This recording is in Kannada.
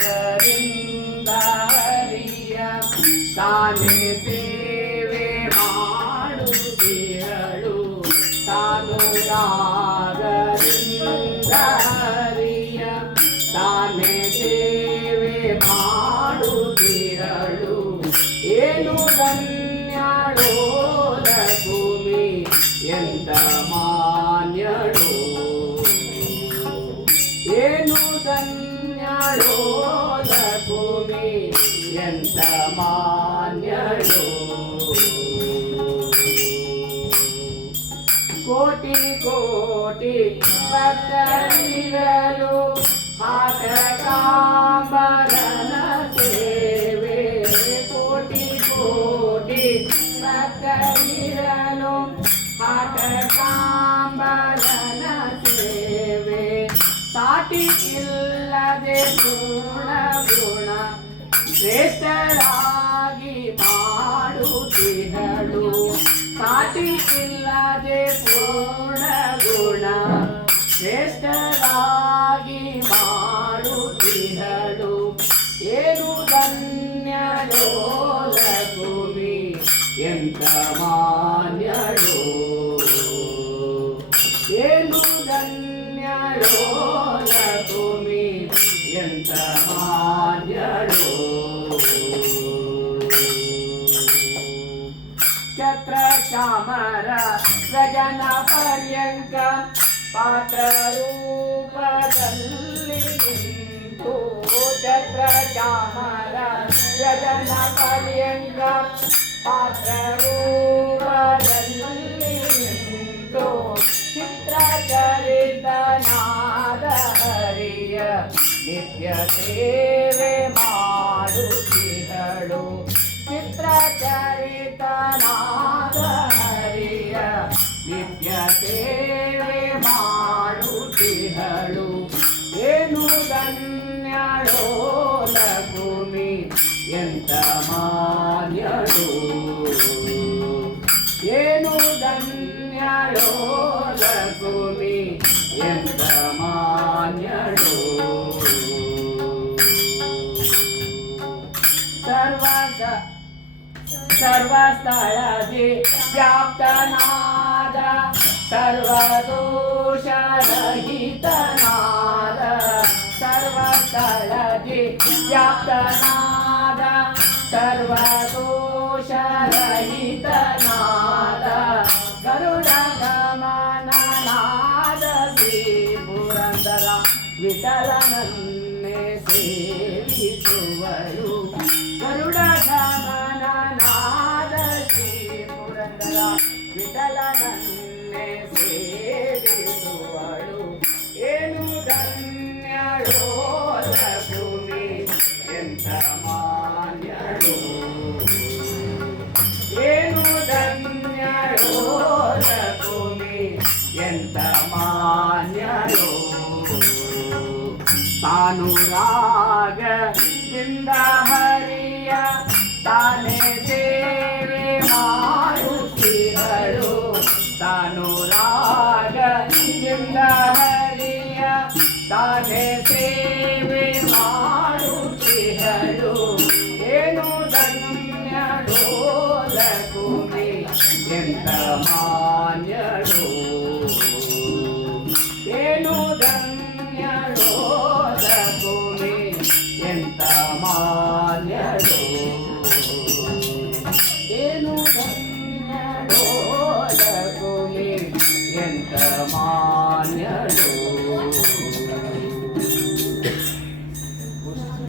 ತಾನುರಾಗರಿಂದ ಹರಿಯ ತಾನೇ ಸೇವೆ ಮಾಡುತ್ತಿರಳು ತಾನುರಾಗರಿಂದ ಹರಿಯ ತಾನೇ ಸೇವೆ ಮಾಡುತ್ತಿರಳು ಏನು ಧನ್ಯಳೋ ಲಕ್ಷ್ಮಿ ಎಂತ ಮಾನ್ಯಳು ಏನು ಧನ್ಯಳೋ ಲಕ್ಷ್ಮಿ ಎಂತ ಮಾನ್ಯಳು ಕೋಟಿ ಕೋಟಿ ಭಕ್ತರಿರಲು ಹಾಟಕಾಂಬರನ ಸೇವೆ ಕೋಟಿ ಕೋಟಿ ಭಕ್ತರಿರಲು ಹಾಟಕಾಂಬರನ ಸೇವೆ ಸಾಟಿ ಇಲ್ಲದೆ ಗುಣ ಗುಣ ಶ್ರೇಷ್ಠರಾಗಿ ಮಾಡುತ್ತಿರಳು ಸಾಟಿ ಇಲ್ಲದೆ ಪೂರ್ಣ ಗುಣ ಶ್ರೇಷ್ಠರಾಗಿ ಮಾಡುತ್ತಿರಳು ಏನು ಧನ್ಯಳೋ ಲಕ್ಷ್ಮಿ ಎಂತ ಮಾನ್ಯಳು ಏನು ಧನ್ಯಳೋ ಲಕ್ಷ್ಮಿ ಎಂತ ಮಾನ್ಯಳು ಛತ್ರ ಚಾಮರ ಗಗನ ಪರ್ಯಂಕ ಪಾತ್ರ ರೂಪದಲ್ಲಿ ನಿಂತು ಛತ್ರ ಚಾಮರ ಗಗನ ಪರ್ಯಂಕ ಪಾತ್ರ ರೂಪದಲ್ಲಿ ನಿಂತು ಚಿತ್ರಚರಿತನಾದ ಹರಿಯ ನಿತ್ಯ ಸೇವೆ ಮಾಡುತ್ತಿರಳು ಚಿತ್ರಚರಿತನಾದ ಹರಿಯ ನಿತ್ಯ ಸೇವೆ ಮಾಡುತ್ತಿರಳು ಏನು ಧನ್ಯಳೋ ಲಕ್ಷ್ಮಿ ಎಂತ ಮಾನ್ಯಳು ಏನು ಧನ್ಯಳೋ ಲಕ್ಷ್ಮಿ ಎಂತ ಮಾನ್ಯಳು ಸರ್ವಸ್ಥಳದಿ ವ್ಯಾಪ್ತನಾದ ಸರ್ವದೋಷರಹಿತನಾದ ಸರ್ವಸ್ಥಳದಿ ವ್ಯಾಪ್ತನಾದ ಸರ್ವದೋಷರಹಿತನಾದ ಗರುಡ ಗಮನನಾದ ಶ್ರೀ ಪುರಂದರ ವಿಠಲನನ್ನೇ ಸೇವಿಸುವಳು ಗರುಡ ಗಮನನಾದ ಶ್ರೀ ಪುರಂದರ ವಿಠಲನನ್ನೇ ಸೇವಿಸುವಳು ಏನು ಧನ್ಯಳೋ ಲಕ್ಷ್ಮಿ ಎಂತ ಮಾನ್ಯಳು ಏನು ಧನ್ಯಳೋ ಲಕ್ಷ್ಮಿ ಎಂತ ಮಾನ್ಯಳು ತಾನುರಾಗದಿಂದ ಹರಿಯ ತಾನೇ ಸೇವೆ ಮಾಡುತ್ತಿರಳು ತಾನುರಾಗದಿಂದ ಹರಿಯ ತಾನೇ ಸೇವೆ ಮಾಡುತ್ತಿರಳು ಏನು ಧನ್ಯಳೋ ಲಕ್ಷ್ಮಿ ಎಂತ ಮಾನ್ಯಳು